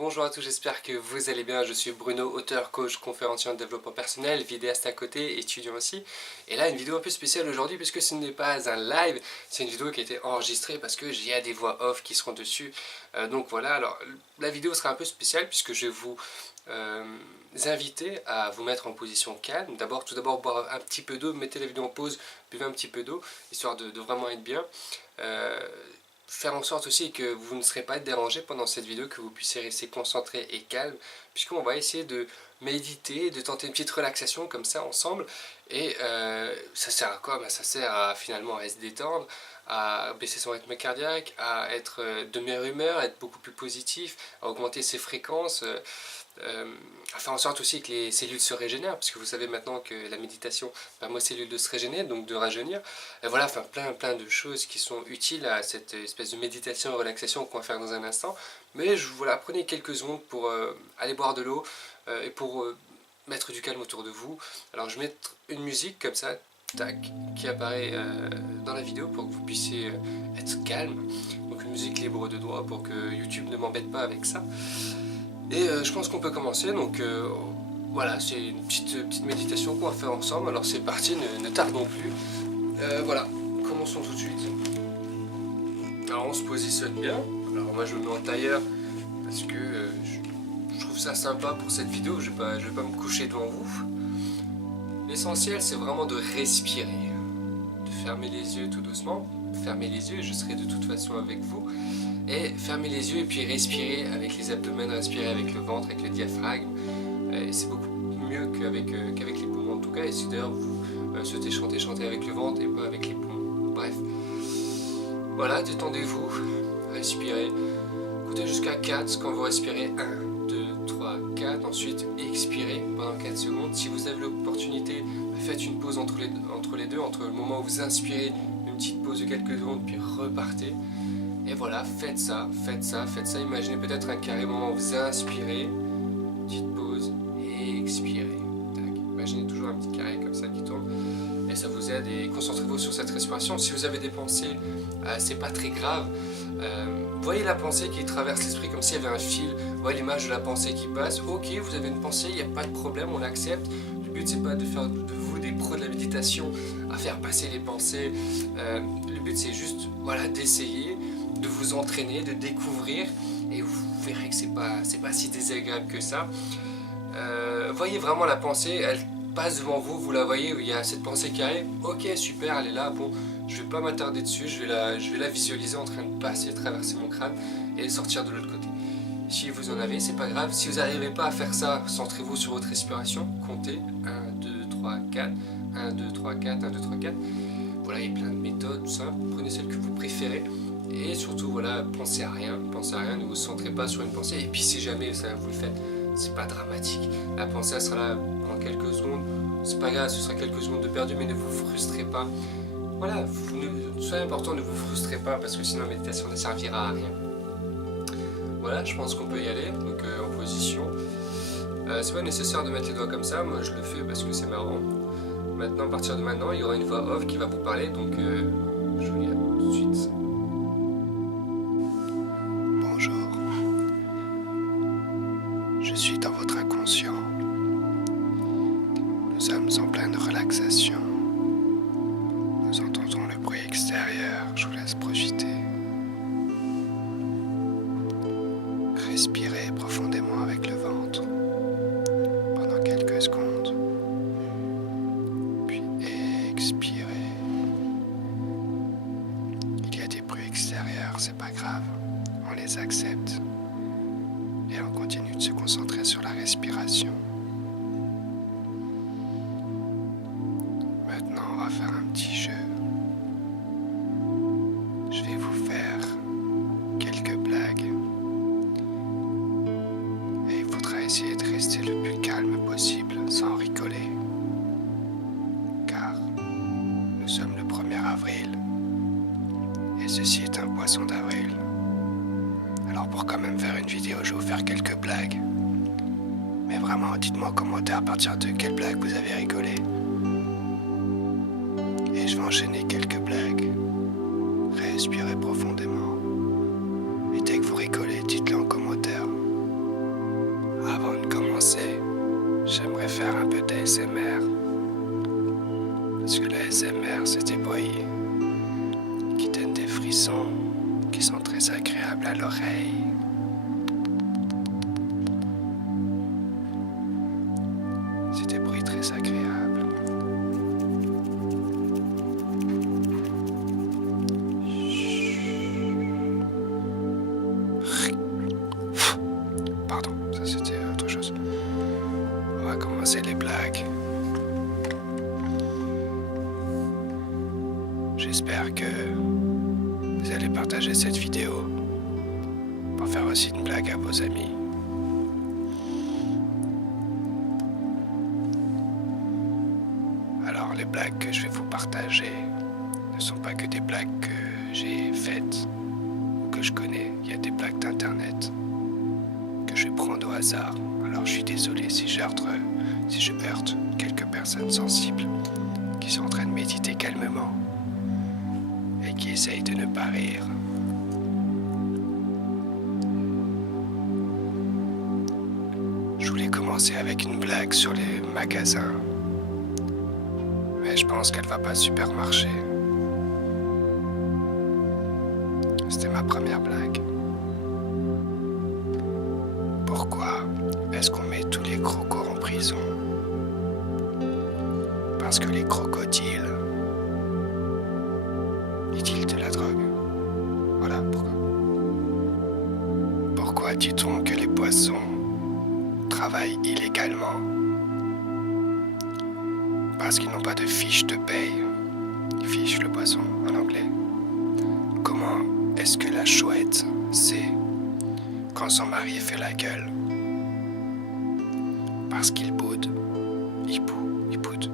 Bonjour à tous, j'espère que vous allez bien. Je suis Bruno, auteur, coach, conférencier en développement personnel, vidéaste à côté, étudiant aussi. Et là, une vidéo un peu spéciale aujourd'hui puisque ce n'est pas un live, c'est une vidéo qui a été enregistrée parce que il y a des voix off qui seront dessus. Donc voilà, alors la vidéo sera un peu spéciale puisque je vais vous inviter à vous mettre en position calme. Tout d'abord, boire un petit peu d'eau, mettez la vidéo en pause, buvez un petit peu d'eau, histoire de vraiment être bien. Faire en sorte aussi que vous ne serez pas dérangé pendant cette vidéo, que vous puissiez rester concentré et calme, puisqu'on va essayer de méditer, de tenter une petite relaxation comme ça ensemble. Et ça sert à quoi? Ça sert à finalement à se détendre, à baisser son rythme cardiaque, à être de meilleure humeur, à être beaucoup plus positif, à augmenter ses fréquences, à faire en sorte aussi que les cellules se régénèrent, parce que vous savez maintenant que la méditation permet aux cellules de se régénérer, donc de rajeunir. Et voilà, enfin plein de choses qui sont utiles à cette espèce de méditation et relaxation qu'on va faire dans un instant. Mais voilà, prenez quelques secondes pour aller boire de l'eau et pour mettre du calme autour de vous. Alors je vais mettre une musique comme ça, tac, qui apparaît dans la vidéo pour que vous puissiez être calme. Donc une musique libre de droit pour que YouTube ne m'embête pas avec ça. Et je pense qu'on peut commencer, donc voilà, c'est une petite méditation qu'on va faire ensemble. Alors c'est parti, ne tardons plus. Voilà, commençons tout de suite. Alors on se positionne bien. Alors moi je me mets en tailleur parce que je trouve ça sympa pour cette vidéo, je vais pas me coucher devant vous. L'essentiel c'est vraiment de respirer, de fermer les yeux tout doucement. Fermez les yeux et je serai de toute façon avec vous. Et fermez les yeux et puis respirez avec les abdomens, respirez avec le ventre, avec le diaphragme. C'est beaucoup mieux qu'avec les poumons en tout cas. Et si d'ailleurs vous souhaitez chanter avec le ventre et pas avec les poumons. Bref. Voilà, détendez-vous, respirez. Comptez jusqu'à 4 quand vous respirez. 1, 2, 3, 4. Ensuite, expirez pendant 4 secondes. Si vous avez l'opportunité, faites une pause entre les deux, entre le moment où vous inspirez, une petite pause de quelques secondes, puis repartez. Et voilà, faites ça. Imaginez peut-être un carré moment où vous inspirez, petite pause, et expirez. Tac. Imaginez toujours un petit carré comme ça qui tourne. Et ça vous aide, et concentrez-vous sur cette respiration. Si vous avez des pensées, c'est pas très grave. Voyez la pensée qui traverse l'esprit comme s'il y avait un fil. Voyez l'image de la pensée qui passe. Ok, vous avez une pensée, il n'y a pas de problème, on l'accepte. Le but c'est pas de faire de vous des pros de la méditation, à faire passer les pensées. Le but c'est juste d'essayer, de vous entraîner, de découvrir, et vous verrez que c'est pas si désagréable que ça. Voyez vraiment la pensée, elle passe devant vous, vous la voyez, il y a cette pensée qui arrive, ok super, elle est là, bon, je vais pas m'attarder dessus, je vais la visualiser en train de passer, traverser mon crâne et sortir de l'autre côté. Si vous en avez, c'est pas grave. Si vous n'arrivez pas à faire ça, centrez-vous sur votre respiration, comptez 1, 2, 3, 4, 1, 2, 3, 4, 1, 2, 3, 4. Voilà, il y a plein de méthodes, tout ça, prenez celle que vous préférez. Et surtout, voilà, pensez à rien, ne vous centrez pas sur une pensée. Et puis si jamais ça vous le faites, c'est pas dramatique. La pensée elle sera là en quelques secondes, c'est pas grave, ce sera quelques secondes de perdu, mais ne vous frustrez pas. Voilà, soyez important, ne vous frustrez pas, parce que sinon la méditation ne servira à rien. Voilà, je pense qu'on peut y aller, donc en position. C'est pas nécessaire de mettre les doigts comme ça, moi je le fais parce que c'est marrant. Maintenant, à partir de maintenant, il y aura une voix off qui va vous parler, donc je vous dis à tout de suite. Bonjour, je suis dans votre inconscient. Nous sommes en pleine relaxation. Nous entendons le bruit extérieur, je vous laisse profiter. Respirez profondément avec le ventre pendant quelques secondes, puis expirez. Il y a des bruits extérieurs, c'est pas grave, on les accepte et on continue de se concentrer sur la respiration. Maintenant, on va faire un petit jeu. Je vais vous faire quelques blagues. Et il faudra essayer de rester le plus calme possible, sans rigoler. Car nous sommes le 1er avril. Et ceci est un poisson d'avril. Alors pour quand même faire une vidéo, je vais vous faire quelques blagues. Mais vraiment, dites-moi en commentaire à partir de quelle blague vous avez rigolé. Et je vais enchaîner quelques blagues. Respirez profondément. Et dès que vous rigolez, dites-le en commentaire. faire un peu d'ASMR. Parce que l'ASMR, c'est des bruits qui donnent des frissons, qui sont très agréables à l'oreille. C'est des bruits très agréables. Pardon, ça c'était autre chose. On va commencer les blagues. J'espère que vous allez partager cette vidéo pour faire aussi une blague à vos amis. Alors les blagues que je vais vous partager ne sont pas que des blagues que j'ai faites ou que je connais. Il y a des blagues d'internet que je vais prendre au hasard. Alors je suis désolé si je heurte quelques personnes sensibles qui sont en train de méditer calmement et qui essayent de ne pas rire. Je voulais commencer avec une blague sur les magasins, mais je pense qu'elle va pas super marcher. C'était ma première blague. Pourquoi est-ce qu'on met tous les crocos en prison? Parce que les crocodiles, ils dealent de la drogue. Voilà pourquoi. Pourquoi dit-on que les poissons travaillent illégalement? Parce qu'ils n'ont pas de fiche de paye. Fiche, le poisson, en anglais. Comment est-ce que la chouette sait quand son mari fait la gueule? Parce qu'il boude. Il boude.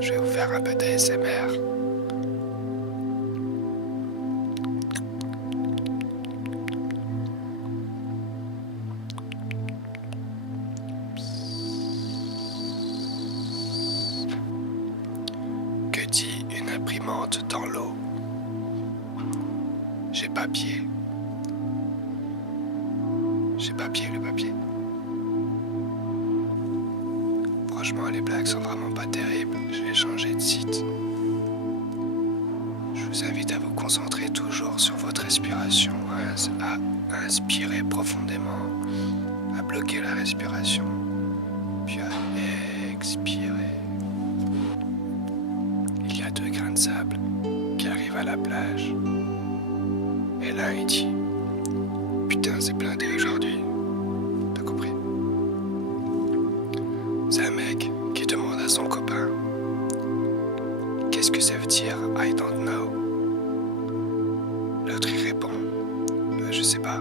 Je vais vous faire un peu d'ASMR. Que dit une imprimante dans l'eau? J'ai papier. J'ai papier, le papier. Franchement, les blagues sont vraiment pas terribles. Je vais changer de site. Je vous invite à vous concentrer toujours sur votre respiration, à inspirer profondément, à bloquer la respiration, puis à expirer. Il y a 2 grains de sable qui arrivent à la plage. Et l'un il dit: putain, c'est blindé aujourd'hui. T'as compris? C'est un mec qui demande à son copain: qu'est-ce que ça veut dire I don't know? L'autre il répond: je sais pas.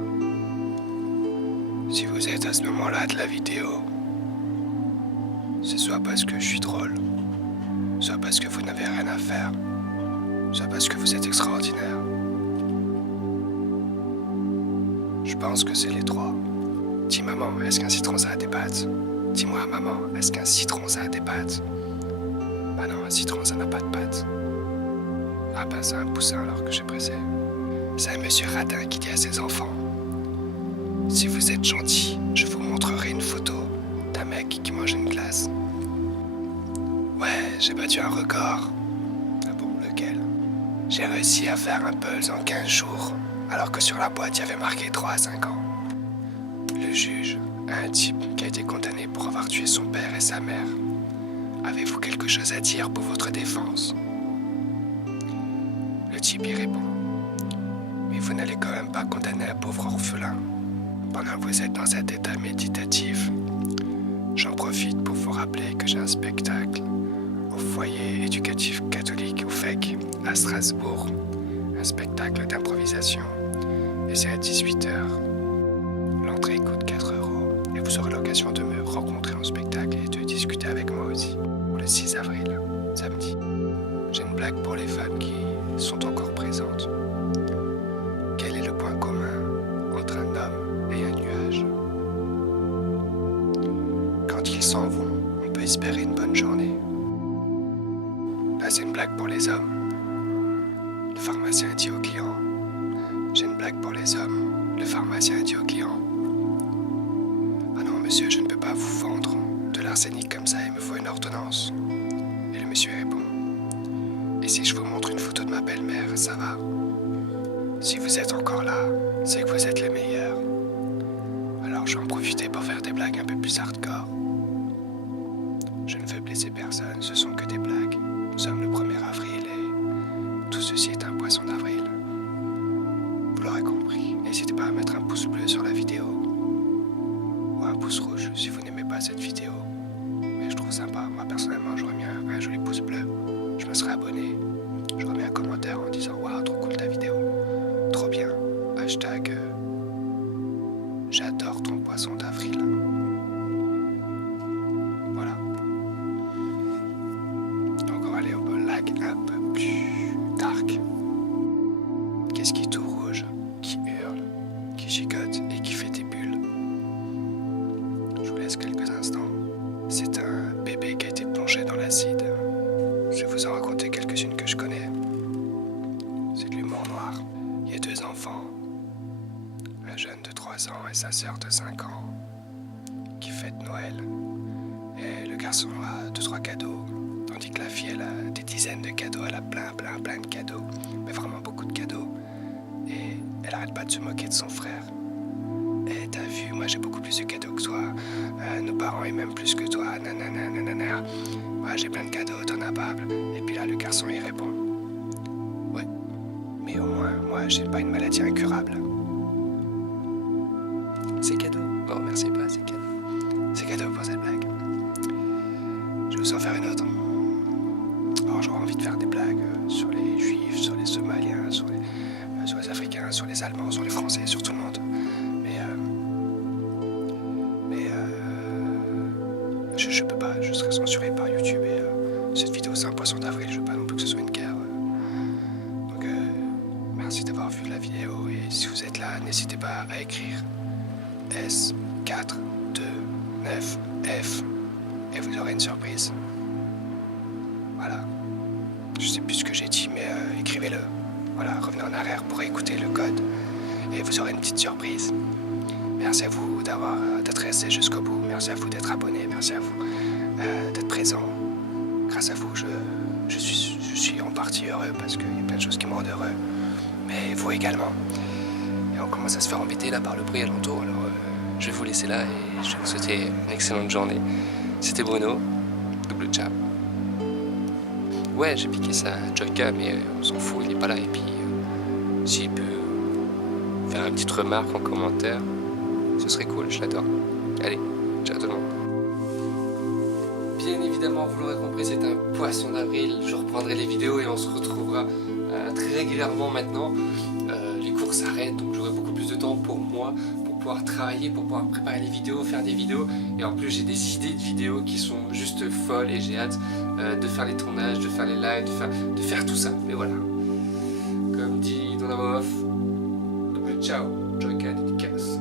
Si vous êtes à ce moment-là de la vidéo, c'est soit parce que je suis drôle, soit parce que vous n'avez rien à faire, soit parce que vous êtes extraordinaire. Je pense que c'est les 3. Dis maman, est-ce qu'un citron ça a des pattes? Dis-moi maman, est-ce qu'un citron ça a des pattes? Bah non, un citron ça n'a pas de pattes. Ah bah c'est un poussin alors que j'ai pressé. C'est un monsieur radin qui dit à ses enfants: si vous êtes gentil, je vous montrerai une photo d'un mec qui mange une glace. Ouais, j'ai battu un record. Ah bon, lequel? J'ai réussi à faire un buzz en 15 jours, alors que sur la boîte il y avait marqué 3 à 5 ans. Le juge, un type qui a été condamné pour avoir tué son père et sa mère. Avez-vous quelque chose à dire pour votre défense? Le type y répond: mais vous n'allez quand même pas condamner un pauvre orphelin. Pendant que vous êtes dans cet état méditatif, j'en profite pour vous rappeler que j'ai un spectacle au foyer éducatif catholique, au FEC, à Strasbourg. Un spectacle d'improvisation. Et c'est à 18h. L'entrée coûte 4 € et vous aurez l'occasion de me rencontrer en spectacle et de discuter avec moi aussi. Le 6 avril, samedi. J'ai une blague pour les femmes qui sont encore présentes. Quel est le point commun entre un homme et un nuage? Quand ils s'en vont, on peut espérer une bonne journée. Là, c'est une blague pour les hommes. Le pharmacien dit au client: j'ai une blague pour les hommes. Le pharmacien dit au client: ah non, monsieur, je ne peux pas vous vendre de l'arsenic comme ça, il me faut une ordonnance. Et le monsieur répond, et si je vous montre une photo de ma belle-mère, ça va? Si vous êtes encore là, c'est que vous êtes les meilleurs. Alors je vais en profiter pour faire des blagues un peu plus hardcore. Je ne veux blesser personne, ce sont que des blagues. Nous sommes le 1er avril et tout ceci est un poisson d'avril. Vous l'aurez compris, n'hésitez pas à mettre un pouce bleu sur la vidéo. Ou un pouce rouge si vous n'aimez pas cette vidéo. Mais je trouve sympa, moi personnellement j'aurais mis un joli pouce bleu. Je me serais abonné, j'aurais mis un commentaire en disant waouh, trop cool ta vidéo. Trop bien. Hashtag j'adore ton poisson d'avril. Voilà. Donc on va aller au blague un peu plus dark. Qu'est-ce qui est tout rouge, qui hurle, qui gigote et qui fait des bulles? Je vous laisse quelques instants. C'est un bébé qui a été plongé dans l'acide. Je vais vous en raconter quelques-unes que je connais. C'est de l'humour noir. Il y a 2 enfants. Un jeune de 3 ans et sa sœur de 5 ans qui fêtent Noël. Et le garçon a 2-3 cadeaux, tandis que la fille elle a des dizaines de cadeaux, elle a plein de cadeaux, mais vraiment beaucoup de cadeaux. Et elle arrête pas de se moquer de son frère. Et t'as vu, moi j'ai beaucoup plus de cadeaux que toi, nos parents ils m'aiment plus que toi, nanana. Moi j'ai plein de cadeaux, t'en as pas. Et puis là le garçon il répond, ouais, mais au moins moi j'ai pas une maladie incurable. C'est cadeau. Bon, merci pas, c'est cadeau. C'est cadeau pour cette blague. Je vais vous en faire une autre. Alors j'aurais envie de faire des blagues sur les juifs, sur les somaliens, sur les africains, sur les allemands, sur les français, sur tout le monde. Mais je peux pas, je serais censuré par YouTube et cette vidéo c'est un poisson d'avril, je veux pas non plus que ce soit une guerre. Donc merci d'avoir vu la vidéo et si vous êtes là, n'hésitez pas à écrire S429F et vous aurez une surprise. Voilà. Je sais plus ce que j'ai dit, mais écrivez-le. Voilà, revenez en arrière pour écouter le code et vous aurez une petite surprise. Merci à vous d'être resté jusqu'au bout. Merci à vous d'être abonné. Merci à vous d'être présent. Grâce à vous, je suis en partie heureux parce qu'il y a plein de choses qui me rendent heureux. Mais vous également. Et on commence à se faire embêter là par le bruit alentour. Alors je vais vous laisser là et je vais vous souhaiter une excellente journée. C'était Bruno. Double ciao. Ouais, j'ai piqué ça à Joyka, mais on s'en fout, il n'est pas là. Et puis, s'il peut faire une petite remarque en commentaire, ce serait cool, je l'adore. Allez, ciao tout le monde. Bien évidemment, vous l'aurez compris, c'est un poisson d'avril. Je reprendrai les vidéos et on se retrouvera très régulièrement maintenant. Les cours s'arrêtent, donc j'aurai beaucoup plus de temps pour moi, pour pouvoir travailler, pour pouvoir préparer les vidéos, faire des vidéos. Et en plus, j'ai des idées de vidéos qui sont juste folles et j'ai hâte de faire les tournages, de faire les lives, de faire tout ça. Mais voilà, comme dit dans la voix off, ciao, Joyka dédicace.